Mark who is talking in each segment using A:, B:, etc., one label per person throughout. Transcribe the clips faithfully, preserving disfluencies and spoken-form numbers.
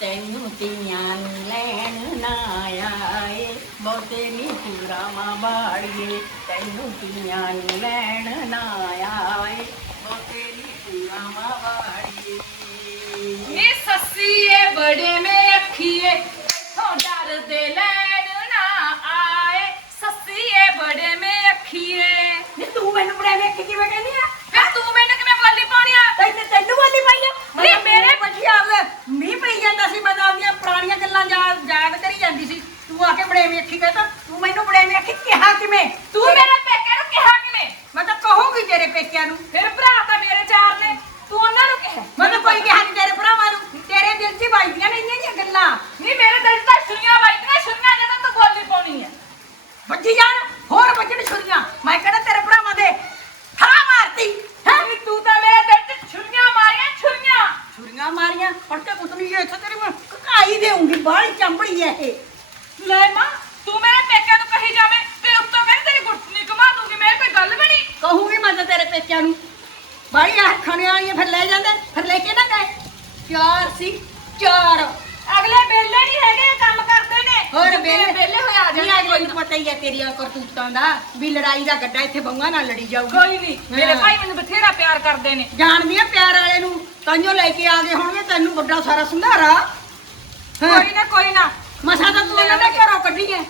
A: ਤੈਨੂੰ ਤੀਆਂ ਨੀ ਲੈਣ ਨਾ ਆਏ ਬਹੁਤੇ ਨੀ ਪੂਰਾ ਮਾਂ ਬਾੜੀਏ ਤੈਨੂੰ ਤੀਆਂ ਨੀ ਲੈਣ ਨਾ ਆਏ ਬਹੁਤੇ ਨੀ ਪੂਰਾ ਮਾਂ ਬਾੜੀਏ
B: ਨੀ ਸੱਸੀਏ ਬੜੇ ਮੇ ਅੱਖੀਏ ਇੱਥੋਂ ਡਰਦੇ ਲੈਣ ਨਾ ਆਏ ਸੱਸੀਏ ਬੜੇ ਮੇ ਅੱਖੀਏ
A: ਨੀ ਤੂੰ ਮੈਨੂੰ ਬੜੇ ਵੇਖ ਕਿਵੇਂ ਕਹਿੰਦੀ ਆ
B: ਫਿਰ ਤੂੰ ਮੈਨੂੰ ਕਿਵੇਂ ਬੋਲੀ ਪਾਉਣੀ ਆ
A: ਤੈਨੂੰ ਤੈਨੂੰ ਵਾਲੀ ਪਾਈ ਆ
B: ਨੀ ਮੇਰੇ
A: ਬੱਚੀ ਆਵੇ ਮੀਂਹ ਪਈ ਜਾਂਦਾ ਸੀ ਮੈਂ ਤਾਂ ਆਪਣੀਆਂ ਪੁਰਾਣੀਆਂ ਗੱਲਾਂ ਯਾਦ ਯਾਦ ਕਰੀ ਜਾਂਦੀ ਸੀ ਤੂੰ ਆ ਕੇ ਬੜੇ ਵੇਖੀ ਕਹਿੰਦਾ ਤੂੰ ਮੈਨੂੰ ਬੜੇ ਵੇਖੀ ਕਿਹਾ ਕਿਵੇਂ
B: ਤੂੰ ਮੇਰੇ ਪੇਕੇ ਨੂੰ ਕਿਹਾ ਕਿਵੇਂ
A: ਮੈਂ ਤਾਂ ਕਹੂੰਗੀ ਤੇਰੇ ਪੇਕਿਆਂ ਨੂੰ
B: ਫਿਰ ਭਰਾ ਤਾਂ ਮੇਰੇ ਚਾਰ ਨੇ ਤੂੰ ਉਹਨਾਂ ਨੂੰ ਕਿਹਾ
A: ਮੈਂ ਤਾਂ ਕੋਈ ਕਿਹਾ ਨਹੀਂ ਤੇਰੇ ਭਰਾਵਾਂ ਨੂੰ ਤੇਰੇ ਦਿਲ 'ਚ ਹੀ ਵੱਜਦੀਆਂ ਨੇ ਇੰਨੀਆਂ ਦੀਆਂ ਗੱਲਾਂ
B: ਨੀ ਮੇਰੇ ਦਿਲ 'ਚ ਤਾਂ ਛੁਰੀਆਂ ਵੱਜਦੀਆਂ ਛੁਰੀਆਂ ਜਦੋਂ ਤੂੰ ਬੋਲੀ ਪਾਉਣੀ ਆ
A: ਵੱਜੀ ਜਾਣ ਹੋਰ ਵੱਜਣ ਛੁਰੀਆਂ ਮੈਂ ਕਹਿੰਦਾ ਤੇਰੇ ਭਰਾਵਾਂ ਦੇ ਠਾ ਮਾਰਤੀ
B: ਹੈ ਨੀ ਤੂੰ ਤਾਂ ਮੇਰੇ ਦਿਲ 'ਚ ਛੁਰੀਆਂ ਮਾਰੀਆਂ ਛੁਰੀਆਂ
A: ਛੁਰੀਆਂ ਮਾਰੀਆਂ ਫੜ ਕੇ ਕੁੱਟਣੀ ਜੇ ਇੱਥੇ ਤੇਰੀ ਮੈਂ ਕਕਾਈ ਦੇਉਂਗੀ ਬਾਹਲੀ ਚੰਬੜੀ ਐ ਇਹ
B: ਲੈ ਮਾਂ ਤੂੰ ਮੇਰੇ ਪੇਕਿਆਂ ਨੂੰ ਕਹੀ ਜਾਵੇਂ ਤੇ ਉੱਤੋਂ ਕਹਿੰਦੀ ਤੇਰੀ ਗੁੱਟਨੀ ਘੁਮਾ ਦੂੰਗੀ ਮੇਰੇ ਕੋਈ ਗੱਲ ਬਣੀ
A: ਕਹੂੰਗੀ ਮੈਂ ਤਾਂ ਤੇਰੇ ਪੇਕਿਆਂ ਨੂੰ ਬਾਹਲੀ ਆ ਖਾਣੇ ਵਾਲੀਆਂ ਫਿਰ ਲੈ ਜਾਂਦੇ ਫਿਰ ਲੈ ਕੇ ਨਾ ਗਏ ਚਾਰ ਸੀ ਚਾਰ
B: ਅਗਲੇ ਵੇਲੇ ਨਹੀਂ ਹੈਗੇ ਕੰਮ ਕਰਦੇ ਨੇ
A: ਹੋਰ ਵੇਲੇ
B: ਵੇਲੇ ਹੋਏ ਆ
A: ਨਹੀਂ
B: ਜਾਂਦੇ
A: ਅਗਲੇ ਨੂੰ ਪਤਾ ਹੀ ਹੈ ਤੇਰੀਆਂ ਕਰਤੂਤਾਂ ਦਾ ਵੀ ਲੜਾਈ ਦਾ ਗੱਡਾ ਇੱਥੇ ਬੰਗਾ ਨਾਲ ਲੜੀ ਜਾਊਗੀ
B: ਕੋਈ ਨਹੀਂ ਮੇਰੇ ਭਾਈ ਮੈਨੂੰ ਬਥੇਰਾ ਪਿਆਰ ਕਰਦੇ ਨੇ
A: ਜਾਣਦੀ ਆ ਪਿਆਰ ਵਾਲੇ ਨੂੰ ਤਾਂਿਓ ਲੈ ਕੇ ਆ ਗਏ ਹੋਣਗੇ ਤੈਨੂੰ ਵੱਡਾ ਸਾਰਾ ਸੰਧਾਰਾ
B: ਕੋਈ ਨਾ ਕੋਈ ਨਾ
A: ਮਸਾ ਤਾਂ ਤੂੰ ਇਹਨਾਂ ਦੇ ਘਰੋਂ ਕੱਢੀ ਐ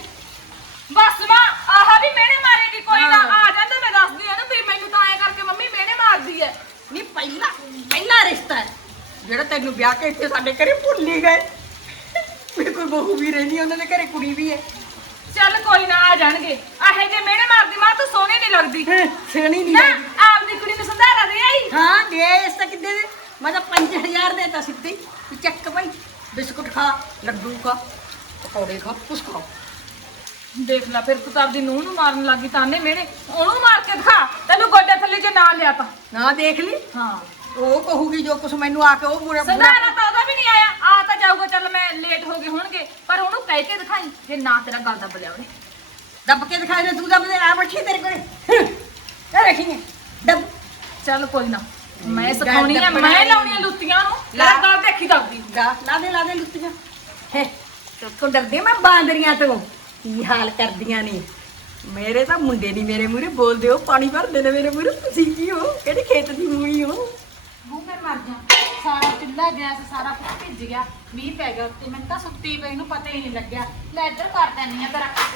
B: ਬਸ ਮਾਂ ਆਹ ਵੀ ਮਿਹਣੇ ਮਾਰੇਗੀ ਕੋਈ ਨਾ
A: ਹਾਂ।
B: ਆ ਜਾਂਦਾ ਮੈਂ ਦੱਸਦੀ ਆ ਨਾ ਵੀ ਮੈਨੂੰ ਤਾਂ ਐ ਕਰਕੇ ਮੰਮੀ ਮਿਹਣੇ ਮਾਰਦੀ ਐ
A: ਨਹੀਂ ਪਹਿਲਾ ਪਹਿਲਾ ਰਿਸ਼ਤਾ ਹੈ ਜਿਹੜਾ ਤੈਨੂੰ ਵਿਆਹ ਕੇ ਇੱਥੇ ਸਾਡੇ ਘਰੇ ਭੁੱਲ ਹੀ ਗਏ ਮੇਰੇ ਕੋਈ ਬਹੂ ਵੀ ਰਹਿੰਦੀ ਉਹਨਾਂ ਦੇ ਘਰੇ ਕੁੜੀ ਵੀ ਹੈ
B: ਚੱਲ ਕੋਈ ਨਾ ਆ ਜਾਣਗੇ ਆਹੇ ਜੇ ਮਿਹਣੇ ਮਾਰਦੀ ਮਾਂ ਤੂੰ ਸੋਹਣੀ ਨਹੀਂ ਲੱਗਦੀ
A: ਸੇਣੀ ਨਹੀਂ
B: ਨਾ
A: ਲੱਗਦੀ
B: ਆਪਦੀ ਕੁੜੀ ਨੂੰ ਸੰਧਾਰਾ ਦੇ ਆਈ
A: ਹਾਂ ਦੇ ਇਸ ਤਾਂ ਕਿੱਦੇ ਦੇ ਮੈਂ ਤਾਂ ਪੰਜ ਹਜ਼ਾਰ ਦੇਤਾ ਸਿੱਧੀ ਤੂੰ ਚੱਕ ਭਾਈ ਬਿਸਕੁਟ ਖਾ ਲੱਡੂ ਖਾ ਪਕੌੜੇ ਖਾ ਕੁਛ ਖਾ
B: ਦੇਖ ਲੈ ਫਿਰ ਤੂੰ ਤਾਂ ਆਪਦੀ ਨੂੰਹ ਨੂੰ ਮਾਰਨ ਲੱਗੀ ਤਾਨੇ ਮਿਹਣੇ ਉਹਨੂੰ ਮਾਰ ਕੇ ਦਿਖਾ ਤੈਨੂੰ ਗੋਡੇ ਥੱਲੇ ਜੇ ਨਾ ਲਿਆ ਤਾਂ
A: ਨਾ ਦੇਖ ਲਈ
B: ਹਾਂ
A: ਉਹ ਕਹੂਗੀ ਜੋ ਕੁਛ ਮੈਨੂੰ ਆ ਕੇ ਉਹ ਬੁਰਾ
B: ਸੰਧਾਰਾ ਤਾਂ ਉਹਦਾ ਵੀ ਨਹੀਂ ਆਇਆ ਆ ਤਾਂ ਜਾਊਗਾ ਚੱਲ ਮੈਂ ਲੇਟ ਹੋ ਗਏ ਹੋਣਗੇ ਪਰ ਉਹਨੂੰ ਕਹਿ ਕੇ ਦਿਖਾਈ ਜੇ ਨਾ ਤੇਰਾ ਗੱਲ ਦੱਬ ਲਿਆ ਉਹਨੇ
A: ਦੱਬ ਕੇ ਦਿਖਾਈ ਦੇ ਤੂੰ ਦੱਬ ਦੇ ਆ ਬੱਠੀ ਤੇਰੇ ਕੋਲੇ ਇਹ ਰੱਖੀਏ ਦੱਬ
B: ਚੱਲ ਕੋਈ ਨਾ ਮੈਂ ਸਿਖਾਉਣੀ ਆ ਮੈਂ ਲਾਉਣੀ ਆ ਲੁੱਤੀਆਂ ਨੂੰ ਤੇਰਾ ਗੱਲ ਦੇਖੀ ਦੱਬਦੀ
A: ਗਾ ਲਾ ਦੇ ਲਾ ਦੇ ਲੁੱਟੀਆਂ ਹੈ ਤੂੰ ਡਰਦੀ ਮੈਂ ਬਾਂਦਰੀਆਂ ਤੋਂ ਕੀ ਹਾਲ ਕਰਦੀਆਂ ਨੇ ਮੇਰੇ ਤਾਂ ਮੁੰਡੇ ਨਹੀਂ ਮੇਰੇ ਮੂਹਰੇ ਬੋਲਦੇ ਹੋ ਪਾਣੀ ਭਰਦੇ ਨੇ ਮੇਰੇ ਮੂਹਰੇ ਤੁਸੀਂ ਕੀ ਹੋ ਕਿਹੜੇ ਖੇਤ ਦੀ ਮੂਲੀ ਹੋ
B: ਮੂੰਹ ਤੇ ਮਰ ਜਾ ਸਾਰਾ ਚੁੱਲ੍ਹਾ ਗੈਸ ਸਾਰਾ ਕੁਝ ਭਿੱਜ ਗਿਆ ਮੀਂਹ ਪੈ ਗਿਆ ਉੱਤੇ ਮੈਨੂੰ ਤਾਂ ਸੁੱਤੀ ਪਈ ਨੂੰ ਪਤਾ ਹੀ ਨਹੀਂ ਲੱਗਿਆ ਲੈ ਇੱਧਰ ਕਰ ਦਿੰਨੀ ਆ ਦਰਖਤ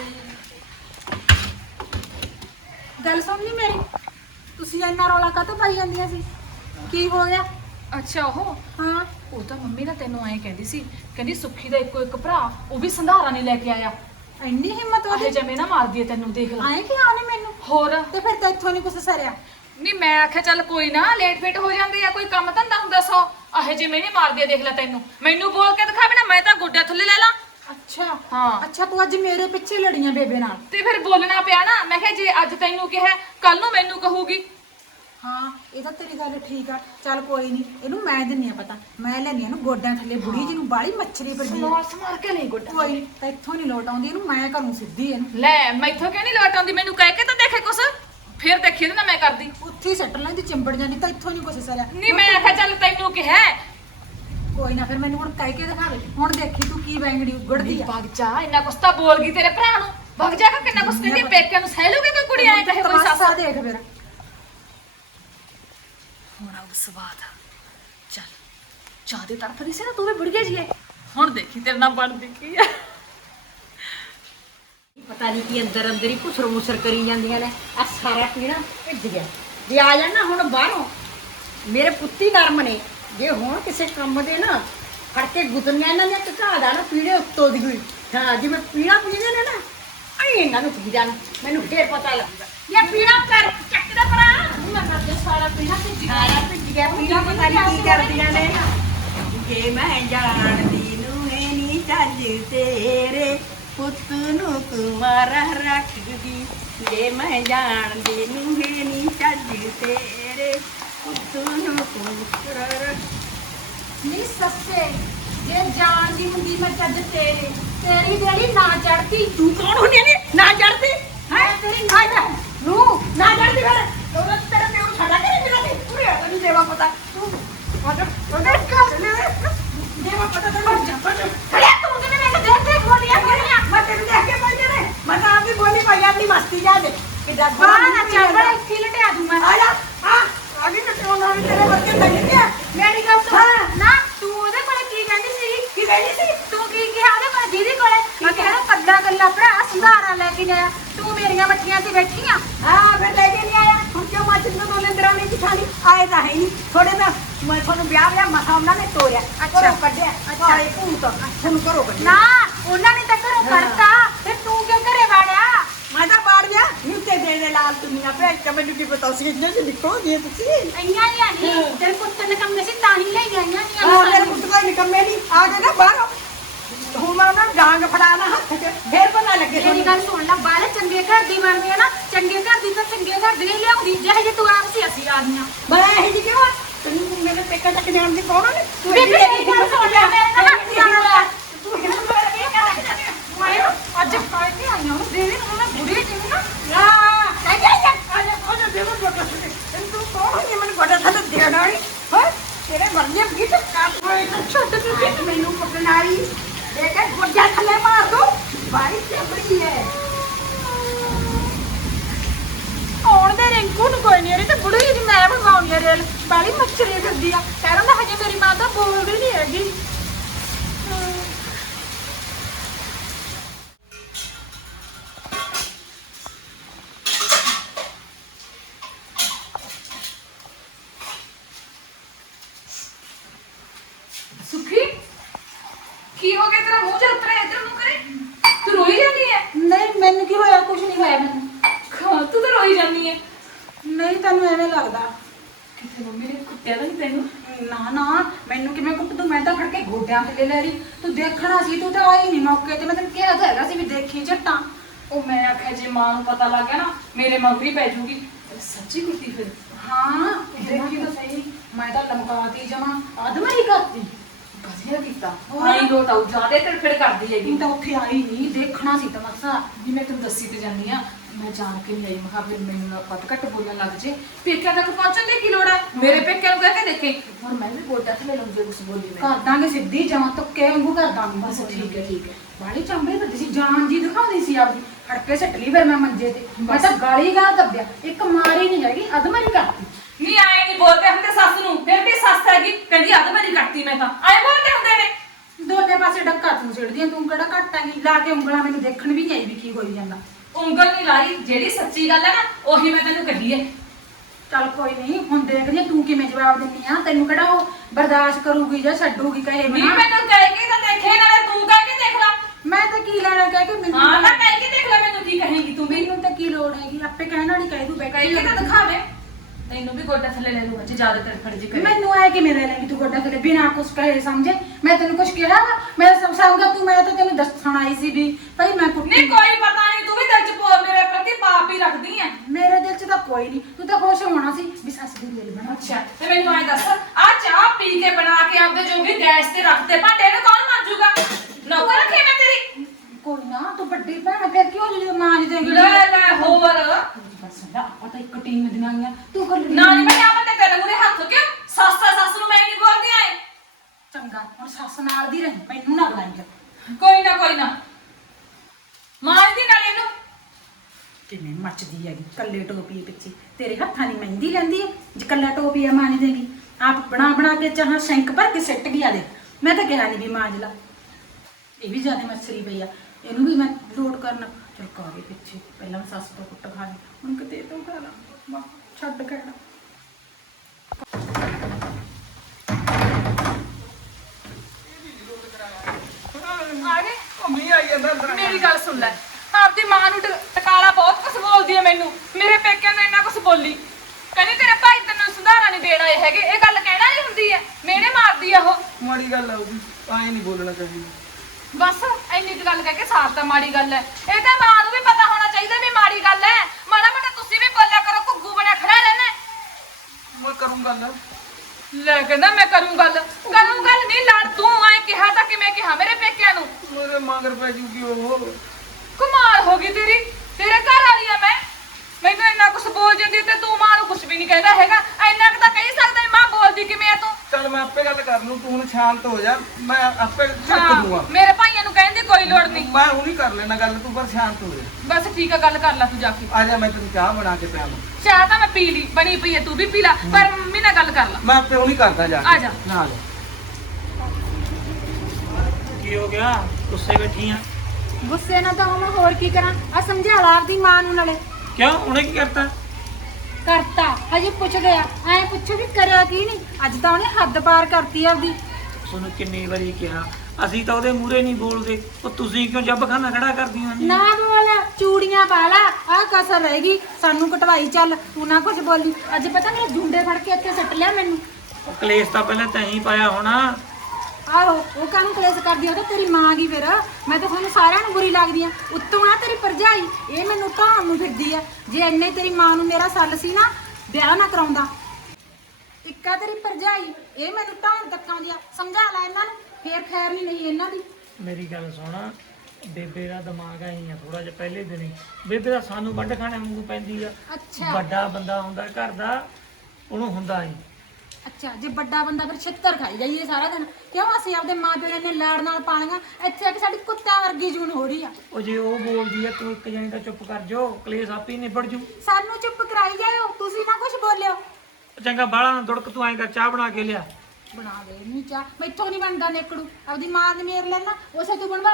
B: ਗੱਲ ਸੁਣਨੀ ਮੇਰੀ ਤੁਸੀਂ ਇੰਨਾ ਰੌਲਾ ਕਾਹਤੋਂ ਪਾਈ ਜਾਂਦੀਆਂ ਸੀ ਕੀ ਹੋ ਗਿਆ ਅੱਛਾ ਉਹ ਹਾਂ ਉਹ ਤਾਂ ਮੰਮੀ ਤਾਂ ਤੈਨੂੰ ਐਂ ਕਹਿੰਦੀ ਸੀ ਕਹਿੰਦੀ ਸੁੱਖੀ ਦਾ ਇੱਕੋ ਇੱਕ ਭਰਾ ਉਹ ਵੀ ਸੰਧਾਰਾ ਨਹੀਂ ਲੈ ਕੇ ਆਇਆ ਇੰਨੀ ਹਿੰਮਤ ਉਹਦੇ ਜਮੇ ਨਾ ਮਾਰਦੀ ਐ ਤੈਨੂੰ ਦੇਖ ਲੈ ਆਏ ਕਿ ਆਉਣੇ ਮੈਨੂੰ ਹੋਰ ਤੇ ਫਿਰ ਤਾਂ ਇੱਥੋਂ ਨਹੀਂ ਕੁਛ ਸਰਿਆ ਨਹੀਂ ਮੈਂ ਆਖਿਆ ਚੱਲ ਕੋਈ ਨਾ ਲੇਟ ਫੇਟ ਹੋ ਜਾਂਦੀ ਆ ਕੋਈ ਕੰਮ ਧੰਦਾ ਹੁੰਦਾ ਸੋ ਆਹੇ ਜੇ ਮੈਨੇ ਮਾਰਦੀ ਆ ਦੇਖ ਲੈ ਤੈਨੂੰ ਮੈਨੂੰ ਬੋਲ ਕੇ ਦਿਖਾ ਬਿਨਾ ਮੈਂ ਤਾਂ ਗੋਡਿਆਂ ਥੱਲੇ ਲੈ ਲਾਂ ਅੱਛਾ ਹਾਂ ਅੱਛਾ ਤੂੰ ਅੱਜ ਮੇਰੇ ਪਿੱਛੇ ਲੜੀਆਂ ਬੇਬੇ ਨਾਲ ਤੇ ਫਿਰ ਬੋਲਣਾ ਪਿਆ ਨਾ ਮੈਂ ਕਿਹਾ ਜੇ ਅੱਜ ਤੈਨੂੰ ਕਿਹਾ ਕੱਲ ਨੂੰ ਮੈਨੂੰ ਕਹੂਗੀ ਹਾਂ ਇਹ ਤਾਂ ਤੇਰੀ ਗੱਲ ਠੀਕ ਆ ਚੱਲ ਕੋਈ ਨਹੀਂ ਇਹਨੂੰ ਮੈਂ ਦਿੰਨੀ ਆ ਪਤਾ ਮੈਂ ਲੈਣੀ ਆ ਨੂੰ ਗੋਡਿਆਂ ਥੱਲੇ ਬੁੜੀ ਜੀ ਨੂੰ ਬਾਲੀ ਮੱਛਰੀ ਫਿਰਦੀ ਆ ਸਮਾਰ ਮਾਰ ਕੇ ਨਹੀਂ ਗੋਡਾ ਕੋਈ ਤਾਂ ਇੱਥੋਂ ਨਹੀਂ ਲੋਟ ਆਉਂਦੀ ਇਹਨੂੰ ਮੈਂ ਕਰੂੰ ਸਿੱਧੀ ਇਹਨੂੰ ਲੈ ਮੈਥੋਂ ਕਿਉਂ ਨਹੀਂ ਲੋਟ ਆਉਂਦੀ ਮੈਨੂੰ ਕਹਿ ਕੇ ਤਾਂ ਦੇਖੇ ਕੁਛ ਫਿਰ ਦੇਖੀ ਇਹਦੇ ਨਾਲ ਮੈਂ ਕਰਦੀ
A: ਉੱਥੇ ਹੀ ਸੱਟ ਲੈਂਦੀ ਚਿੰਬੜ ਜਾਂਦੀ ਤਾਂ ਇੱਥੋਂ ਨਹੀਂ ਕੁਛ ਸਰਿਆ
B: ਨਹੀਂ ਮੈਂ ਆਖਿਆ ਚੱਲ ਤੈਨੂੰ ਕਿਹਾ
A: ਕੋਈ ਨਾ ਫਿਰ ਮੈਨੂੰ ਹੁਣ ਕਹਿ ਕੇ ਦਿਖਾਵੇ ਹੁਣ ਦੇਖੀ ਤੂੰ ਕੀ ਬੈਂਗੜੀ ਉਗੜਦੀ ਆ
B: ਭੱਗ ਜਾ ਇੰਨਾ ਕੁਛ ਤਾਂ ਬੋਲ ਗਈ ਤੇਰੇ ਭਰਾ ਨੂੰ ਭੱਗ ਜਾ ਕੇ ਕਿੰਨਾ ਕੁਛ ਕਹਿੰਦੀ ਪੇਕਿਆਂ ਨੂੰ ਸਹਿ ਲੂਗੀ ਕੋਈ ਕੁੜੀ ਆਏ ਕਹੇ ਕੋਈ
A: ਤਮਾਸ਼ਾ ਦੇਖ ਫਿਰ
B: ਹੁਣ ਆਉ ਸਵਾਦ ਚੱਲ ਚਾਹ ਦੇ ਤਰਫ ਦੀ ਸੀ ਨਾ ਤੂੰ ਵੀ ਬੁੜ ਗਿਆ ਜੀ ਹੁਣ ਦੇਖੀ ਤੇਰੇ ਨਾਲ ਬਣਦੀ ਕੀ ਆ
A: ਪਤਾ ਨਹੀਂ ਕੀ ਅੰਦਰ ਅੰਦਰ ਹੀ ਘੁਸਰ ਮੁਸਰ ਕਰੀ ਜਾਂਦੀਆਂ ਨੇ ਆ ਸਾਰਾ ਪੀਣਾ ਭਿੱਜ ਗਿਆ ਜੇ ਆ ਜਾਣ ਨਾ ਹੁਣ ਬਾਹਰੋਂ ਮੇਰੇ ਪੁੱਤੀ ਨਰਮ ਨੇ ਜੇ ਹੁਣ ਕਿਸੇ ਕੰਮ ਦੇ ਨਾ ਫੜ ਕੇ ਗੁੱਤਨੀਆਂ ਇਹਨਾਂ ਦੀਆਂ ਘਾ ਦਾ ਨਾ ਪੀੜੇ ਉੱਤੋਂ ਦੀ ਹੋਈ ਹਾਂ ਜਿਵੇਂ ਪੀਣਾ ਪੀਂਦੇ ਨੇ ਨਾ ਅਈ ਇਹਨਾਂ ਨੂੰ ਪੀ ਜਾਣ ਮੈਨੂੰ ਫੇਰ ਪਤਾ ਲੱਗਦਾ ਇਹ ਪੀਣਾ ਕਰ ਚੱਕਦਾ ਭਰਾ
B: ਮੈਂ ਕਰਦੇ ਸਾਰਾ ਪੀਣਾ ਭਿੱਜ ਗਿਆ
A: ਸਾਰਾ ਭਿੱਜ ਗਿਆ ਪੀਣਾ ਪਤਾ ਨਹੀਂ ਕੀ ਕਰਦੀਆਂ ਨੇ ਜੇ ਮੈਂ ਜਾਣਦੀ ਨੂੰ ਹੈ ਨਹੀਂ ਚੱਜ ਤੇਰੇ ਪੁੱਤ ਨੂੰ ਕੁਮਾਰਾ ਰੱਖਦੀ ਜੇ ਮੈਂ ਜਾਣਦੀ ਨੂੰ ਹੈ ਨਹੀਂ ਚੱਜ ਤੇਰੇ ਪੁੱਤ ਨੂੰ ਕੁਮਾਰਾ ਰੱਖ
B: ਨੀ ਸੱਸੇ ਜੇ ਜਾਣ ਦੀ ਹੁੰਦੀ ਮੈਂ ਚੱਜ ਤੇਰੇ ਤੇਰੀ ਜਿਹੜੀ ਨਾ ਚੜਦੀ
A: ਤੂੰ ਕੌਣ ਹੁੰਦੀ ਨੇ ਨਾ ਚੜਦੀ
B: ਹੈ ਤੇਰੀ ਨਾ ਚੜ੍ਹ
A: ਨੂੰ ਨਾ ਚੜਦੀ ਫਿਰ ਉਹ ਤੇਰੇ ਪਿਓ ਛੱਡਾ ਕੇ ਮੇਰਾ ਤੇ ਪੂਰੇ ਤੈਨੂੰ ਦੇਵਾ ਪਤਾ ਤੂੰ ਆਦਰ ਉਹਦੇ ਕਰ ਲੈ ਜਮਾ ਪਤਾ ਤੈਨੂੰ ਖੜਿਆ ਤੂੰ ਕਿਵੇਂ ਮੈਂ ਦੇਖ ਦੇਖ ਬੋਲੀਆਂ ਬੋਲੀਆਂ ਮੈਂ ਤੈਨੂੰ ਦੇਖ ਕੇ ਬੋਲੀ ਨੇ ਮੈਂ ਤਾਂ ਆਪੀ ਬੋਲੀ ਪਾਈ ਜਾਂਦੀ ਮਸਤੀ ਜਾ ਦੇ ਕਿਦਾਂ
B: ਬਾਹਰ ਨਾ ਚੱਲ ਬੜਾ ਇੱਥੇ ਹੀ ਲਟਿਆ ਦੂੰ ਮੈਂ
A: ਆ ਜਾ ਆ ਆ ਵੀ ਤੇ ਉਹਨਾਂ ਨੇ ਤੇਰੇ ਵਰਗੇ ਨਹੀਂ ਗਿਆ
B: ਮੇਰੀ ਗੱਲ ਸੁਣ ਨਾ ਤੂੰ ਉਹਦੇ ਕੋਲੇ ਕੀ ਕਹਿੰਦੀ ਸੀ
A: ਕੀ ਕਹਿੰਦੀ ਸੀ
B: ਤੂੰ ਕੀ ਕਿਹਾ ਉਹਦੇ ਕੋਲੇ ਦੀਦੀ ਕੋਲੇ ਮੈਂ ਕਿਹਾ ਕੱਲਾ ਕੱਲਾ ਭਰਾ ਸੰਧਾਰਾ ਲੈ ਕੇ ਆਇਆ ਤੂੰ ਮੇਰੀਆਂ ਮੱਠੀਆਂ ਤੇ ਬੈਠੀ ਆ
A: ਹਾਂ ਮੈਂ ਲੈ ਕੇ ਨਹੀਂ ਆਇਆ ਹੁਣ ਕਿਉਂ ਮਾਚਿਸ ਨੂੰ ਦੋਨੇ ਦਰਾਉਣੀ ਦੀ ਖਾਣੀ ਆਏ ਤਾਂ ਹੈ ਨਹੀਂ ਥੋੜੇ ਨਾ ਮੈਂ ਤੁਹਾਨੂੰ ਵਿਆਹ ਵਿਆਹ ਮਸਾ ਉਹਨਾਂ ਨੇ ਤੋਰਿਆ
B: ਅੱਛਾ।
A: ਕੱਢਿਆ
B: ਅੱਛਾ।
A: ਆਏ ਭੂਤ ਤੁਹਾਨੂੰ ਕਰੋ ਕੱਢਿਆ
B: ਨਾ ਉਹਨਾਂ ਨੇ ਤਾਂ ਘਰੋਂ ਕੱਢਤਾ ਤੇ ਤੂੰ ਕਿਉਂ ਘਰੇ ਵਾੜਿਆ
A: ਮੈਂ ਤਾਂ ਬਾੜ ਗਿਆ ਨਿੱਤੇ ਦੇ ਦੇ ਲਾਲ ਦੁਨੀਆ ਭੇਜ ਕੇ ਮੈਨੂੰ ਕੀ ਪਤਾ ਸੀ ਇੰਨੇ ਚ ਲਿਖੋ ਜੀ ਤੁਸੀਂ
B: ਇੰਨੀਆਂ ਨਹੀਂ ਆਣੀ ਤੇਰੇ ਪੁੱਤ ਨੇ ਕੰਮ ਸੀ ਤਾਂ ਹੀ ਲੈ ਗਈਆਂ ਨਹੀਂ
A: ਹਾਂ ਮੇਰੇ ਪੁੱਤ ਦਾ ਨਿਕੰਮੇ ਨਹੀਂ ਆ ਗਏ ਨਾ ਬਾਹਰ ਹੁਣ ਮੈਂ ਉਹਨਾਂ ਨੂੰ ਡਾਂਗ ਫੜਾਣਾ ਹੱਥ 'ਚ ਫੇਰ ਪਤਾ ਲੱਗੇ
B: ਮੇਰੀ ਗੱਲ ਸੁਣ ਲੈ ਬਾਹਰ ਚੰਗੇ ਘਰ ਦੀ ਬਣਦੀ ਹੈ ਨਾ ਚੰਗੇ ਘਰ ਦੀ ਤਾਂ ਚੰਗੇ ਘਰ ਦੀ ਹੀ ਲਿਆਉਂਦੀ ਜਿਹੇ ਜੇ ਤੂੰ ਆਪ ਸੀ ਅਸੀਂ ਆਦੀਆਂ
A: ਮੈਂ ਇਹ ਜੀ ਕਿਉਂ ਆ? ਤੈਨੂੰ ਮੇਰੇ ਪੇਕਾ ਤੱਕ ਜਾਣ ਦੀ ਕੌਣ ਨੇ ਤੂੰ
B: ਬੀਬੀ ਮੇਰੀ ਗੱਲ ਸੁਣ ਲੈ ਮੇਰੇ ਨਾਲ ਹੱਥ ਨਾ ਲਾ
A: ਤੂੰ ਕਿਹਨੂੰ ਮੇਰੇ ਕੀ ਕਰ
B: ਮੈਂ ਅੱਜ ਕਾਇ ਕੇ ਆਈਆਂ ਹੁਣ ਦੇਵੀ ਨੂੰ ਮੈਂ ਬੁੜੀ ਜਿਹੀ ਨਾ
A: ਨਾ ਕਹਿ ਜਾ ਆ ਜਾ ਉਹ ਜੋ ਦੇਵਰ ਬੋਟਾ ਸੁਣੇ ਤੂੰ ਕੌਣ ਹੋਈ ਮੈਨੂੰ ਬੜਾ ਥੱਲੇ ਦੇਣਾ ਨਹੀਂ ਹਾਂ ਤੇਰੇ ਮਰਨੇ ਕੀ ਤਾਂ ਕੰਮ ਹੋਏ ਛੱਡ ਕੇ ਮੈਨੂੰ ਪਕੜਾਈ ਦੇ ਕੇ ਗੋਡਿਆ ਥੱਲੇ ਮਾਰ ਦੋ ਬਾਰੀ ਤੇ ਬੜੀ ਹੈ
B: ਆਉਣ ਦੇ ਰਿੰਕੂ ਨੂੰ ਕੋਈ ਨਹੀਂ ਅਰੇ ਤੇ ਬੁੜੀ ਜੀ ਮੈਂ ਮੰਗਾਉਣੀ ਆ ਰੇਲ ਬਾਲੀ ਮੱਛਰੀ ਫਿਰਦੀ ਆ ਕਹਿ ਰਹਾ ਹਜੇ ਮੇਰੀ ਮਾਂ ਤਾਂ ਬੋਲਦੀ ਨਹੀਂ ਹੈਗੀ
C: ਸੁਖੀ ਕੀ ਹੋ ਗਿਆ ਤੇਰਾ ਮੂੰਹ ਜਰ ਉਤਰਿਆ ਇਧਰ ਨੂੰ ਕਰੇ ਤੂੰ ਰੋਈ ਜਾਂਦੀ ਹੈ
B: ਨਹੀਂ ਮੈਨੂੰ ਕੀ ਹੋਇਆ ਕੁਝ ਨਹੀਂ ਹੋਇਆ ਮੈਨੂੰ
C: ਹਾਂ ਤੂੰ ਤਾਂ ਰੋਈ ਜਾਂਦੀ ਹੈ
B: ਨਹੀਂ ਤੈਨੂੰ ਐਵੇਂ ਲੱਗਦਾ
C: ਕਿਤੇ ਮੰਮੀ ਨੇ ਕੁੱਟਿਆ ਤਾਂ ਨਹੀਂ ਤੈਨੂੰ
B: ਨਾ ਨਾ ਮੈਨੂੰ ਕਿਵੇਂ ਕੁੱਟ ਦੂੰ ਮੈਂ ਤਾਂ ਫੜ ਕੇ ਗੋਡਿਆਂ ਤੇ ਲੈ ਲਈ ਤੂੰ ਦੇਖਣਾ ਸੀ ਤੂੰ ਤਾਂ ਆਈ ਨਹੀਂ ਮੌਕੇ ਤੇ ਮੈਂ ਤੈਨੂੰ ਕਿਹਾ ਤਾਂ ਹੈਗਾ ਸੀ ਵੀ ਦੇਖੀ ਝੱਟਾਂ
C: ਉਹ ਮੈਂ ਆਖਿਆ ਜੇ ਮਾਂ ਨੂੰ ਪਤਾ ਲੱਗ ਗਿਆ ਨਾ ਮੇਰੇ ਮਗਰੀ ਪੈ ਜੂਗੀ ਸੱਚੀ ਕੁੱਟੀ ਫਿਰ
B: ਹਾਂ ਦੇਖੀ ਤਾਂ ਸਹੀ ਮੈਂ ਤਾਂ ਲਮਕਾਤੀ ਜਮਾ ਆਦਮਰੀ ਕਰਤੀ
C: ਵਧੀਆ ਕੀਤਾ
B: ਹੋਰ।
C: ਆਈ ਲੋਟ ਆਉ ਜਿਆਦੇ ਤੜਫੜ ਕਰਦੀ ਹੈਗੀ
B: ਤੂੰ ਤਾਂ ਉੱਥੇ ਆਈ ਨਹੀਂ ਦੇਖਣਾ ਸੀ ਤਮਾਸ਼ਾ
C: ਵੀ ਮੈਂ ਤੈਨੂੰ ਦੱਸੀ ਤੇ ਜਾਂਦੀ ਆ ਮੈਂ ਜਾਣ ਕੇ ਨਹੀਂ ਆਈ ਮੈਂ ਕਿਹਾ ਫਿਰ ਮੈਨੂੰ ਨਾ ਪਤ ਘੱਟ ਬੋਲਣ ਲੱਗ ਜੇ ਪੇਕਿਆਂ ਤੱਕ ਪਹੁੰਚਣ ਦੀ ਕੀ ਲੋੜ ਹੈ ਮੇਰੇ ਪੇਕਿਆਂ ਨੂੰ ਕਹਿ ਕੇ ਦੇਖੇ ਹੁਣ ਮੈਂ ਵੀ ਗੋਡਾ ਥੱਲੇ ਲਾਉਂਦੀ ਕੁਛ ਬੋਲੀ ਮੈਂ
B: ਕਰ ਦਾਂਗੇ ਸਿੱਧੀ ਜਮਾਂ ਤੁੱਕੇ ਵਾਂਗੂ ਕਰ ਦਾਂਗੇ
C: ਬਸ ਠੀਕ ਹੈ ਠੀਕ ਹੈ
B: ਬਾਲੀ ਚੰਬੜੀ ਵੱਡੀ ਸੀ ਜਾਨ ਜੀ ਦਿਖਾਉਂਦੀ ਸੀ ਆਪਦੀ ਹੜਕੇ ਸੱਟ ਲਈ ਫਿਰ ਮੈਂ ਮੰਜੇ ਤੇ ਮੈਂ ਤਾਂ ਗਾਲੀ ਗਾ ਦੱਬਿਆ ਇੱਕ ਮਾਰੀ ਨਹੀਂ ਹੈਗੀ ਅਧਮਰੀ ਕਰਤੀ
C: ਨਹੀਂ ਆਏ ਨਹੀਂ ਬੋਲਦੇ ਹੁੰਦੇ ਸੱਸ ਨੂੰ ਫਿਰ ਵੀ ਸੱਸ ਹੈਗੀ ਕਹਿੰਦੀ ਅੱਧ ਮੇਰੀ ਕੱਟਤੀ ਮੈਂ ਤਾਂ ਆਏ ਬੋਲਦੇ ਹੁੰਦੇ ਨੇ
B: ਦੋਨੇ ਪਾਸੇ ਡੱਕਾ ਤੂੰ ਛਿੜਦੀ ਆਂ, ਤੂੰ ਕਿਹੜਾ ਘੱਟ ਹੈਗੀ ਲਾ ਕੇ ਉਂਗਲਾਂ ਮੈਨੂੰ ਦੇਖਣ ਵੀ ਨਹੀਂ ਆਈ ਵੀ ਕੀ ਹੋਈ ਜਾਂਦਾ
C: ਉਂਗਲ ਨਹੀਂ ਲਾਈ ਜਿਹੜੀ ਸੱਚੀ ਗੱਲ ਹੈ ਨਾ ਉਹੀ ਮੈਂ ਤੈਨੂੰ ਕਹੀ ਹੈ
B: ਚੱਲ ਕੋਈ ਨਹੀਂ ਹੁਣ ਦੇਖਦੇ ਆਂ ਤੂੰ ਕਿਵੇਂ ਜਵਾਬ ਦਿੰਦੀ ਆ ਤੈਨੂੰ ਕਿਹੜਾ ਉਹ ਬਰਦਾਸ਼ਤ ਕਰੂਗੀ ਜਾਂ ਛੱਡੂਗੀ ਕਹੇ
C: ਨਹੀਂ
B: ਬਿਨਾਂ
C: ਮੈਨੂੰ ਕਹਿ ਕੇ ਤਾਂ ਦੇਖੇ ਨਾਲੇ ਤੂੰ ਕਹਿ ਕੇ ਦੇਖ ਲੈ
B: ਮੈਂ ਤਾਂ ਕੀ ਲੈਣਾ ਕਹਿ ਕੇ ਮੈਨੂੰ
C: ਹਾਂ ਮੈਂ ਕਹਿ ਕੇ ਦੇਖ ਲੈ ਮੈਨੂੰ ਕੀ ਕਹੇਂਗੀ ਤੂੰ ਵੀ
B: ਮੈਨੂੰ ਤਾਂ ਕੀ ਲੋੜ ਹੈਗੀ ਆਪੇ ਕਹਿਣ ਵਾਲੀ ਕਹਿ ਦੂ
C: ਕਹਿ ਕੇ ਤਾਂ ਦਿਖਾਵੇ ਤੈਨੂੰ ਵੀ ਗੋਡਾ ਥੱਲੇ ਲੈ ਲੂਗਾ ਜੇ ਜ਼ਿਆਦਾ ਤੇਰੇ ਫੜ ਜੇ ਕਰੇ
B: ਮੈਨੂੰ ਆਏ ਕਿ ਮੇਰੇ ਲਈ ਤੂੰ ਗੋਡਾ ਥੱਲੇ ਬਿਨਾਂ ਕੁਛ ਕਹੇ ਸਮਝੇ ਮੈਂ ਤੈਨੂੰ ਕੁਛ ਕਿਹਾ ਵਾ? ਮੈਂ ਸਮਝਾਉਂਗਾ ਤੂੰ ਮੈਂ ਤਾਂ ਤੈਨੂੰ ਦੱਸਣ ਆਈ ਸੀ ਵੀ ਭਾਈ ਮੈਂ ਕੁੱਟੀ
C: ਨਹੀਂ ਕੋਈ ਪਤਾ ਨਹੀਂ ਤੂੰ ਵੀ ਦਿਲ ਚ ਪੋ ਮੇਰੇ ਪ੍ਰਤੀ ਪਾਪ ਹੀ ਰੱਖਦੀ ਐ
B: ਮੇਰੇ ਦਿਲ 'ਚ ਤਾਂ ਕੋਈ ਨਹੀਂ ਤੂੰ ਤਾਂ ਖੁਸ਼ ਹੋਣਾ ਸੀ ਵੀ ਸੱਸ ਦੀ ਦਿਲ ਬਣਾ
C: ਅੱਛਾ ਤੇ ਮੈਨੂੰ ਐ ਦੱਸ ਆ ਚਾਹ ਪੀ ਕੇ ਬਣਾ ਕੇ ਆਪਦੇ ਜੋਗੀ ਗੈਸ ਤੇ ਰੱਖਦੇ ਭਾਂਡੇ ਨੂੰ ਕੌਣ ਮਾਂਜੂਗਾ ਨੌਕਰ ਰੱਖੇ ਮੈਂ ਤੇਰੀ
B: ਕੋਈ ਨਾ ਤੂੰ ਵੱਡੀ ਭੈਣ ਫਿਰ ਕਿਉਂ ਜਦੋਂ ਮਾਂਜ ਦੇਂਗੀ
C: ਲੈ ਲੈ ਹੋਰ
B: ਬਸ ਦਾ ਆਪਾਂ ਤਾਂ ਇੱਕ ਟੀਮ ਦੀਆਂ ਆਈਆਂ ਤੂੰ ਕਰ
C: ਨਾ ਨਹੀਂ ਮੈਂ ਆਵਾਂ ਤੇ ਤੇਰੇ ਮੂਰੇ ਹੱਥ ਕਿਉਂ ਸੱਸ ਆ ਸੱਸ ਨੂੰ ਮੈਂ ਨਹੀਂ ਬੋਲਦੀ ਐ
B: ਚੰਗਾ ਹੁਣ ਸੱਸ ਨਾਲ ਦੀ ਰਹੀ ਮੈਨੂੰ ਨਾ ਬੁਲਾਈ
C: ਕੋਈ ਨਾ ਕੋਈ ਨਾ ਮਾਰਦੀ ਨਾਲੇ ਇਹਨੂੰ
B: ਕਿਵੇਂ ਮੱਚਦੀ ਹੈਗੀ ਕੱਲੇ ਟੋਪੀ ਪਿੱਛੇ ਤੇਰੇ ਹੱਥਾਂ ਦੀ ਮਹਿੰਦੀ ਲੈਂਦੀ ਹੈ ਜੇ ਕੱਲਾ ਟੋਪੀ ਆ ਮਾਂਜ ਦੇਗੀ ਆਪ ਬਣਾ ਬਣਾ ਕੇ ਚਾਹਾਂ ਸ਼ੈਂਕ ਭਰ ਕੇ ਸਿੱਟ ਗਿਆ ਦੇ ਮੈਂ ਤਾਂ ਕਿਹਾ ਨਹੀਂ ਵੀ ਮਾਂਜ ਲਾ ਇਹ ਵੀ ਜ਼ਿਆਦਾ ਮੱਛਰੀ ਪਈ ਆ ਇਹਨੂੰ ਵੀ ਮੈਂ ਲੋਡ ਕਰਨਾ ਚਲ ਕਾਰੇ ਪਿੱਛੇ ਪਹਿਲਾਂ ਮੈਂ ਸੱਸ ਤੋਂ ਕੁੱਟ ਖਾ ਲਈ ਹੁਣ ਕਿਤੇ ਤੋਂ ਖਾ ਲਾ ਬਾ ਛੱਡ ਕਹਿਣਾ
C: ਆ ਗਏ ਮੰਮੀ ਆਈ ਜਾਂਦਾ ਮੇਰੀ ਗੱਲ ਸੁਣ ਲੈ ਆਪਦੀ ਮਾਂ ਨੂੰ ਟ- ਟਕਾਲਾ ਬਹੁਤ ਕੁਝ ਬੋਲਦੀ ਐ ਮੈਨੂੰ ਮੇਰੇ ਪੇਕਿਆਂ ਨੂੰ ਇੰਨਾ ਕੁਝ ਬੋਲੀ ਕਹਿੰਦੀ ਤੇਰੇ ਭਾਈ ਤੈਨੂੰ ਸੁਧਾਰਾ ਨਹੀਂ ਦੇਣ ਆਏ ਹੈਗੇ ਇਹ ਗੱਲ ਕਹਿਣਾ ਨਹੀਂ ਹੁੰਦੀ ਐ ਮੇਨੇ ਮਾਰਦੀ ਆ ਉਹ
D: ਮਾੜੀ ਗੱਲ ਆ ਉਹਦੀ ਆਏ ਨਹੀਂ ਬੋਲਣਾ ਚਾਹੀਦਾ
C: ਬਸ ਇੰਨੀ ਕੁ ਗੱਲ ਕਹਿ ਕੇ ਸਾਰਤਾ ਮਾੜੀ ਗੱਲ ਐ ਇਹ ਤਾਂ ਮਾਂ ਨੂੰ ਵੀ ਪਤਾ ਹੋਣਾ ਚਾਹੀਦਾ ਵੀ ਮਾੜੀ ਗੱਲ ਐ ਮਾੜਾ ਮਾੜਾ ਤੁਸੀਂ ਵੀ ਬੋਲਿਆ ਕਰੋ ਘੁੱਗੂ ਬਣਿਆ ਖੜਾ ਰਹਿਣਾ
D: ਮੈਂ ਕਰੂੰ ਗੱਲ
C: ਲੈ ਕਹਿੰਦਾ ਮੈਂ ਕਰੂੰ ਗੱਲ ਕਰੂੰ ਗੱਲ ਨਹੀਂ ਲੜ ਤੂੰ ਆਏ ਕਿਹਾ ਤਾਂ ਕਿਵੇਂ ਕਿਹਾ ਮੇਰੇ ਪੇਕਿਆਂ ਨੂੰ
D: ਮੇਰੇ ਮਗਰ ਪੈ ਜੂਗੀ ਉਹ
C: ਕਮਾਲ ਹੋ ਗਈ ਤੇਰੀ ਤੇਰੇ ਘਰ ਵਾਲੀ ਆ ਮੈਂ ਮੈਨੂੰ ਇੰਨਾ ਕੁਝ ਬੋਲ ਜਾਂਦੀ ਤੇ ਤੂੰ ਮਾਂ ਨੂੰ ਕੁਝ ਵੀ ਨਹੀਂ ਕਹਿੰਦਾ ਹੈਗਾ। ਇੰਨਾ ਕੁ ਤਾਂ ਕਹਿ ਸਕਦਾ ਵੀ ਮਾਂ ਬੋਲਦੀ ਕਿਵੇਂ ਆ ਤੂੰ?
D: ਚੱਲ ਮੈਂ ਆਪੇ ਗੱਲ ਕਰ ਲੂੰ, ਤੂੰ ਹੁਣ ਸ਼ਾਂਤ ਹੋ ਜਾ, ਮੈਂ ਆਪੇ ਝਿੜਕ
C: ਹਾਂ,
D: ਦੂੰਗਾ।
C: ਮੇਰੇ ਭਾਈਆਂ ਨੂੰ ਕਹਿਣ ਦੀ ਕੋਈ ਲੋੜ ਨਹੀਂ।
D: ਮੈਂ ਹੁਣੀ ਕਰ ਲੈਣਾ ਗੱਲ, ਤੂੰ ਪਰ ਸ਼ਾਂਤ ਹੋ ਜਾ।
C: ਬਸ ਠੀਕ ਆ, ਗੱਲ ਕਰ ਲੈ ਤੂੰ ਜਾ ਕੇ।
D: ਆ ਜਾ, ਮੈਂ ਤੈਨੂੰ ਚਾਹ ਬਣਾ ਕੇ ਪਿਆਵਾਂ।
C: ਚਾਹ ਤਾਂ ਮੈਂ ਪੀ ਲਈ, ਬਣੀ ਪਈ ਹੈ, ਤੂੰ ਵੀ ਪੀ ਲੈ, ਪਰ ਮੰਮੀ ਨਾਲ ਗੱਲ ਕਰ ਲੈ।
D: ਮੈਂ ਆਪੇ ਹੁਣੀ ਕਰਦਾ ਜਾ ਕੇ।
C: ਆ ਜਾ।
D: ਨਾ ਆ ਜਾ।
E: ਕੀ ਹੋ ਗਿਆ? ਗੁੱਸੇ ਬੈਠੀ ਆ?
B: ਗੁੱਸੇ ਨਾਲ ਤਾਂ ਹੁਣ ਮੈਂ ਹੋਰ ਕੀ ਕਰਾਂ? ਆ ਸਮਝਾ ਲਾ ਆਪਦੀ ਮਾਂ ਨੂੰ ਨਾਲੇ।
E: ਕਿਉਂ? ਉਹਨੇ ਕੀ ਕਰਤਾ?
B: ਕਰਤਾ ਹਜੇ ਪੁੱਛਦੇ ਆ, ਐ ਪੁੱਛੋ ਵੀ ਕਰਿਆ ਕੀ ਨਹੀਂ। ਅੱਜ ਤਾਂ ਉਹਨੇ ਹੱਦ ਪਾਰ ਕਰਤੀ ਆਪਦੀ।
E: ਤੁਹਾਨੂੰ ਕਿੰਨੀ ਵਾਰੀ ਕਿਹਾ, ਅਸੀਂ ਤਾਂ ਉਹਦੇ ਮੂਹਰੇ ਨਹੀਂ ਬੋਲਦੇ। ਉਹ ਤੁਸੀਂ ਕਿਉਂ ਜੱਬ ਖਾਨਾ ਖੜਾ ਕਰਦੀਆਂ ਜੀ?
B: ਨਾ ਬੋਲ, ਚੂੜੀਆਂ ਪਾ ਲਾ, ਆ ਕਸਰ ਰਹੇਗੀ ਸਾਨੂੰ ਕਟਵਾਈ। ਚੱਲ ਤੂੰ ਨਾ ਕੁਝ ਬੋਲੀ। ਅੱਜ ਪਤਾ ਮੇਰੇ ਜੁੰਡੇ ਫੜ ਕੇ ਇੱਥੇ ਸੱਟ ਲਿਆ ਮੈਨੂੰ।
E: ਉਹ ਕਲੇਸ਼ ਤਾਂ ਪਹਿਲਾਂ ਤੈਂ ਹੀ ਪਾਇਆ ਹੋਣਾ।
B: ਆਹੋ, ਉਹ ਕਾਹਨੂੰ ਕਲੇਸ਼ ਕਰਦੀ ਆ? ਉਹ ਤਾਂ ਤੇਰੀ ਮਾਂ ਗਈ ਫਿਰ। ਮੈਂ ਤਾਂ ਤੁਹਾਨੂੰ ਸਾਰਿਆਂ ਨੂੰ ਬੁਰੀ ਲੱਗਦੀ ਆ। ਉੱਤੋਂ ਆ ਤੇਰੀ ਭਰਜਾਈ, ਇਹ ਮੈਨੂੰ ਢਾਉਣ ਨੂੰ ਫਿਰਦੀ ਆ। ਜੇ ਇੰਨੇ ਤੇਰੀ ਮਾਂ ਨੂੰ ਮੇਰਾ ਸੱਲ ਸੀ ਨਾ, ਵਿਆਹ ਨਾ ਕਰਾਉਂਦਾ। ਇੱਕਾ ਤੇਰੀ ਭਰਜਾਈ, ਇਹ ਮੈਨੂੰ ਢਾਉਣ ਤੱਕ ਆਉਂਦੀ ਆ। ਸਮਝਾ ਲੈ ਇਹਨਾਂ ਨੂੰ, ਫੇਰ ਖੈਰ ਨਹੀਂ ਨਹੀਂ ਇਹਨਾਂ ਦੀ।
E: ਮੇਰੀ ਗੱਲ ਸੁਣ, ਬੇਬੇ ਦਾ ਦਿਮਾਗ ਆਈ ਆ ਥੋੜਾ ਜਿਹਾ ਪਹਿਲੇ ਦਿਨ ਹੀ। ਬੇਬੇ ਦਾ ਸਾਨੂੰ ਵੱਢ ਖਾਣੇ ਵਾਂਗੂ ਪੈਂਦੀ ਆ।
B: ਅੱਛਾ
E: ਵੱਡਾ ਬੰਦਾ ਹੁੰਦਾ ਘਰ ਦਾ, ਉਹਨੂੰ ਹੁੰਦਾ ਹੀ।
B: ਅੱਛਾ, ਜੇ ਵੱਡਾ ਬੰਦਾ ਫਿਰ ਛਿੱਤਰ ਖਾਈ ਜਾਈਏ ਸਾਰਾ ਦਿਨ। ਕਿਉਂ ਅਸੀਂ ਆਪਦੇ ਮਾਂ ਪਿਓ ਨੇ ਲਾੜ ਨਾਲ ਪਾਲੀਆਂ, ਇੱਥੇ ਆ ਕੇ ਸਾਡੀ ਕੁੱਤਿਆਂ ਵਰਗੀ ਜੂਨ ਹੋ ਰਹੀ ਆ।
E: ਉਹ ਜੇ ਉਹ ਬੋਲਦੀ ਆ, ਤੂੰ ਇੱਕ ਜਣੀ ਤਾਂ ਚੁੱਪ ਕਰ ਜਾਓ, ਕਲੇਸ਼ ਆਪੇ ਹੀ ਨਿਬੜ ਜੂ।
B: ਸਾਨੂੰ ਚੁੱਪ ਕਰਾਈ ਜਾਇਓ, ਤੁਸੀਂ ਨਾ ਕੁਝ ਬੋਲਿਓ।
E: ਚੰਗਾ ਬਾਹਲਾ ਨਾ ਦੁੜਕ, ਤੂੰ ਐਂ ਕਰ ਚਾਹ ਬਣਾ ਕੇ ਲਿਆ।
B: ਬਣਾ ਦੇ ਨਹੀਂ ਚਾਹ, ਮੈਥੋਂ ਨਹੀਂ ਬਣਦਾ ਨੇਕੜੂ। ਆਪਦੀ ਮਾਂ ਦੇ ਮੇਰ ਲੈਣਾ, ਉਸੇ ਤੂੰ ਬਣਵਾ।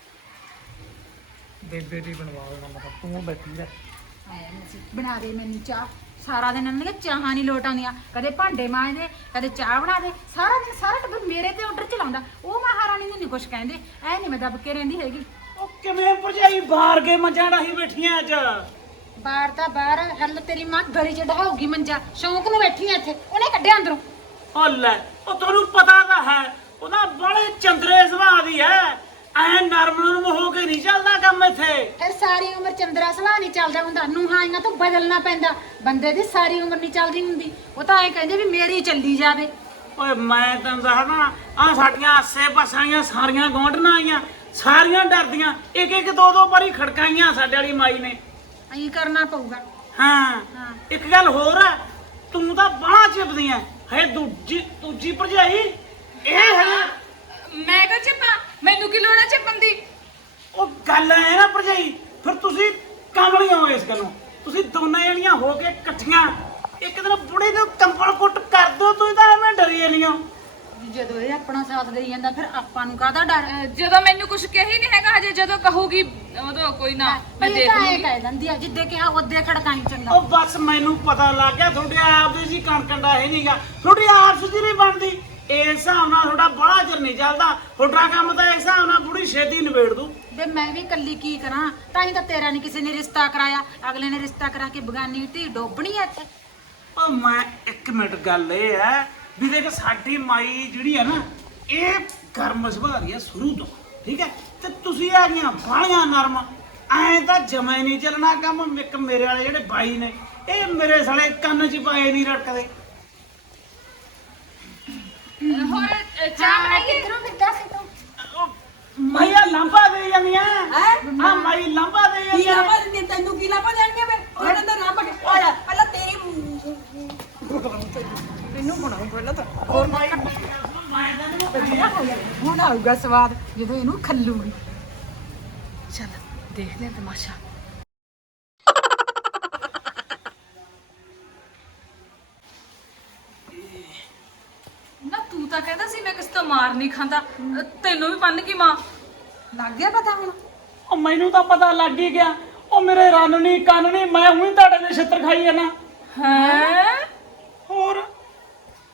E: ਬੇਬੇ ਦੀ ਬਣਵਾ ਲੈਣਾ, ਮਤਲਬ ਤੂੰ ਬੈਠੀ ਰਹਿ।
B: ਆਇਆ ਨਹੀਂ ਬਣਾ ਦੇ ਮੈਨੂੰ ਚਾਹ। ਸਾਰਾ ਦਿਨ ਇਹਨਾਂ ਦੀਆਂ ਚਾਹਾਂ ਨਹੀਂ ਲੋਟ ਆਉਂਦੀਆਂ। ਕਦੇ ਭਾਂਡੇ ਮਾਂਜਦੇ, ਕਦੇ ਚਾਹ ਬਣਾ ਦੇ। ਸਾਰਾ ਦਿਨ ਸਾਰਾ ਟੱਬਰ ਮੇਰੇ ਤੇ ਆਰਡਰ ਚਲਾਉਂਦਾ। ਉਹ ਮਹਾਰਾਣੀ ਨੂੰ ਨਹੀਂ ਕੁਛ ਕਹਿੰਦੇ। ਐ ਨਹੀਂ ਮੈਂ ਦੱਬ ਕੇ ਰਹਿੰਦੀ ਹੈਗੀ।
E: ਉਹ ਕਿਵੇਂ ਭਰਜਾਈ ਬਾਹਰ ਕੇ ਮੰਜਾ ਡਾਹੀ ਬੈਠੀਆਂ ਅੱਜ?
B: ਬਾਹਰ ਤਾਂ ਬਾਹਰ, ਹੱਲ ਤੇਰੀ ਮਾਂ ਗਲੀ ਚ ਢਾਉਗੀ ਮੰਜਾ। ਸ਼ੌਂਕ ਨੂੰ ਬੈਠੀ ਆ ਇੱਥੇ, ਉਹਨੇ ਕੱਢਿਆ ਅੰਦਰੋਂ।
E: ਉਹ ਲੈ, ਉਹ ਤੁਹਾਨੂੰ ਪਤਾ ਤਾਂ ਹੈ ਉਹਦਾ ਬੜੇ ਚੰਦਰੇ ਸੁਭਾਅ ਦੀ ਹੈ। ਐ ਨਰਮ ਨਰਮ ਹੋ ਕੇ ਨਹੀਂ ਚੱਲਦਾ ਕੰਮ ਇੱਥੇ।
B: ਫਿਰ ਸਾਰੀ ਉਮਰ ਚੰਦਰਾ ਸੁਭਾਅ ਨਹੀਂ ਚੱਲਦਾ ਹੁੰਦਾ। ਨੂੰਹਾਂ ਇਹਨਾਂ ਤੋਂ ਬਦਲਣਾ ਪੈਂਦਾ। ਬੰਦੇ ਦੀ ਸਾਰੀ ਉਮਰ ਨਹੀਂ ਚੱਲਦੀ ਹੁੰਦੀ। ਉਹ ਤਾਂ ਐ ਕਹਿੰਦੇ ਵੀ ਮੇਰੀ ਚੱਲੀ ਜਾਵੇ।
E: ਓਏ ਮੈਂ ਤੈਨੂੰ ਦੱਸਦਾ, ਆ ਸਾਡੀਆਂ ਆਸੇ ਪਾਸੇ ਆਈਆਂ ਸਾਰੀਆਂ ਗੌਂਡਣਾ ਆਈਆਂ, ਸਾਰੀਆਂ ਡਰਦੀਆਂ। ਇੱਕ ਇੱਕ ਦੋ ਦੋ ਵਾਰੀ ਖੜਕਾਈਆਂ ਸਾਡੇ ਵਾਲੀ ਮਾਈ ਨੇ।
B: ਐਂ ਕਰਨਾ ਪਊਗਾ।
E: ਹਾਂ,
B: ਹਾਂ।
E: ਇੱਕ ਗੱਲ ਹੋਰ ਹੈ, ਤੂੰ ਤਾਂ ਬਾਹਾਂ ਚਿਪਦੀਆਂ ਹੈ। ਦੂਜੀ ਦੂਜੀ ਭਰਜਾਈ ਇਹ ਹੈ।
C: ਮੈਂ ਕਿਹਾ ਚਿੱਪਾਂ, ਮੈਨੂੰ ਕੀ ਲੋੜ ਹੈ ਚਿੱਪਣ ਦੀ?
E: ਉਹ ਗੱਲ ਐ ਨਾ ਭਰਜਾਈ, ਫਿਰ ਤੁਸੀਂ ਕਾਮਲੀਆਂ ਹੋ ਇਸ ਗੱਲੋਂ। ਤੁਸੀਂ ਦੋਨਾਂ ਜਣੀਆਂ ਹੋ ਕੇ ਇਕੱਠੀਆਂ ਇੱਕ ਦਿਨ ਬੁੜੇ ਦੇ ਕੰਬਲ ਕੁੱਟ ਕਰ ਦੋ। ਤੁਸੀਂ ਤਾਂ ਐਵੇਂ ਡਰੀ ਜਾਂਦੀਆਂ।
B: ਜਦੋਂ ਇਹ ਆਪਣਾ ਸਾਥ ਦੇਈ ਜਾਂਦਾ, ਫਿਰ ਆਪਾਂ ਨੂੰ ਕਾਹਦਾ ਡਰ?
C: ਅਹ ਜਦੋਂ ਮੈਨੂੰ ਕੁਝ ਕਹੀ ਨਹੀਂ ਹੈਗਾ ਹਜੇ, ਜਦੋਂ ਕਹੂਗੀ ਉਦੋਂ ਕੋਈ ਨਾ ਮੈਂ
B: ਇਹ
C: ਦੇਖ
B: ਤਾਂ ਐ
C: ਲੂੰਗੀ।
B: ਕਹਿ ਦਿੰਦੀ ਆ, ਜਿੱਦੇ ਕਿਹਾ ਉਹਦੇ ਖੜਕਾਈ ਚੰਗਾ।
E: ਉਹ ਬਸ ਮੈਨੂੰ ਪਤਾ ਲੱਗ ਗਿਆ, ਤੁਹਾਡੇ ਆਪ ਦੇ ਜੀ ਕਣਕੰਡਾ ਹੈ ਨਹੀਂਗਾ। ਤੁਹਾਡੀ ਆਪਸ ਜੀ ਨਹੀਂ ਬਣਦੀ। ਇਸ ਹਿਸਾਬ ਨਾਲ ਤੁਹਾਡਾ ਬੜਾ ਚਿਰ ਨਹੀਂ ਚੱਲਦਾ। ਤੁਹਾਡਾ ਕੰਮ ਤਾਂ ਇਸ ਹਿਸਾਬ ਨਾਲ ਬੁੜੀ ਛੇਤੀ ਨਿਬੇੜ ਦੂ।
B: ਵੇ ਮੈਂ ਵੀ ਕੱਲੀ ਕੀ ਕਰਾਂ? ਤਾਂ ਹੀ ਤਾਂ ਤੇਰਾ ਨਹੀਂ ਕਿਸੇ ਨੇ ਰਿਸ਼ਤਾ ਕਰਾਇਆ। ਅਗਲੇ ਨੇ ਰਿਸ਼ਤਾ ਕਰਾ ਕੇ ਬਗਾਨੀ ਧੀ ਡੋਬਣੀ ਐ ਇੱਥੇ।
E: ਉਹ ਮੈਂ ਇੱਕ ਮਿੰਟ, ਗੱਲ ਇਹ ਹੈ ਵੀ ਦੇਖ, ਸਾਡੀ ਮਾਈ ਜਿਹੜੀ ਹੈ ਨਾ, ਇਹ ਗਰਮ ਸੁਭਾਅ ਦੀ ਹੈ ਸ਼ੁਰੂ ਤੋਂ, ਠੀਕ ਹੈ। ਤੇ ਤੁਸੀਂ ਆ ਗਈਆਂ ਬਾਹਲੀਆਂ ਨਰਮ। ਐਂ ਤਾਂ ਜਮੇ ਨਹੀਂ ਚੱਲਣਾ ਕੰਮ। ਇੱਕ ਮੇਰੇ ਵਾਲੇ ਜਿਹੜੇ ਬਾਈ ਨੇ, ਇਹ ਮੇਰੇ ਸਾਲੇ ਕੰਨ 'ਚ ਪਾਏ ਨਹੀਂ ਰਟਕਦੇ।
C: ਹੋਰ ਅਹ, ਚਾਹ ਬਣਾਈਏ?
B: ਕਿੱਧਰੋਂ ਫਿਰਦਾ ਸੀ ਤੂੰ?
E: ਮਾਈਆ ਲਾਂਬਾ ਦੇ ਜਾਂਦੀਆਂ।
F: ਹੈਂ?
E: ਆ ਮਾਈ ਲਾਂਬਾ ਦੇ
F: ਕੀ
E: ਜਾਂਦੀਆਂ।
F: ਲਾਪਾ ਦਿੰਦੀ ਤੈਨੂੰ? ਕੀ ਲਾਪਾ ਦੇਣਗੇ ਵੇ? ਉਹਨਾਂ ਦਾ ਰੱਬ ਆਇਆ ਪਹਿਲਾਂ ਤੇਰੀ
A: ਤੈਨੂੰ ਬਣਾਉ ਪਹਿਲਾਂ ਤਾਂ
E: ਹੋਰ ਮਾਈ ਮੈਂ ਤਾਂ
B: ਹੁਣ ਆਊਗਾ ਸਵਾਦ ਜਦੋਂ ਇਹਨੂੰ ਖੱਲੂਗੀ।
C: ਚੱਲ ਦੇਖਦੇ ਹਾਂ ਤਮਾਸ਼ਾ। ਨਾ ਤੂੰ ਤਾਂ ਕਹਿੰਦਾ ਸੀ ਮੈਂ ਕਿਸੇ ਤੋਂ ਮਾਰ ਨਹੀਂ ਖਾਂਦਾ, ਅਹ, ਤੈਨੂੰ ਵੀ ਬੰਨ ਕੀ ਮਾਂ?
B: ਲੱਗ ਗਿਆ ਪਤਾ ਹੁਣ?
E: ਉਹ ਮੈਨੂੰ ਤਾਂ ਪਤਾ ਲੱਗ ਹੀ ਗਿਆ। ਉਹ ਮੇਰੇ ਰੰਨ ਨਹੀਂ ਕੰਨ ਨਹੀਂ, ਮੈਂ ਉਹੀ ਤੁਹਾਡੇ ਦੇ ਛਿੱਤਰ ਖਾਈ ਜਾਣਾ।
C: ਹੈ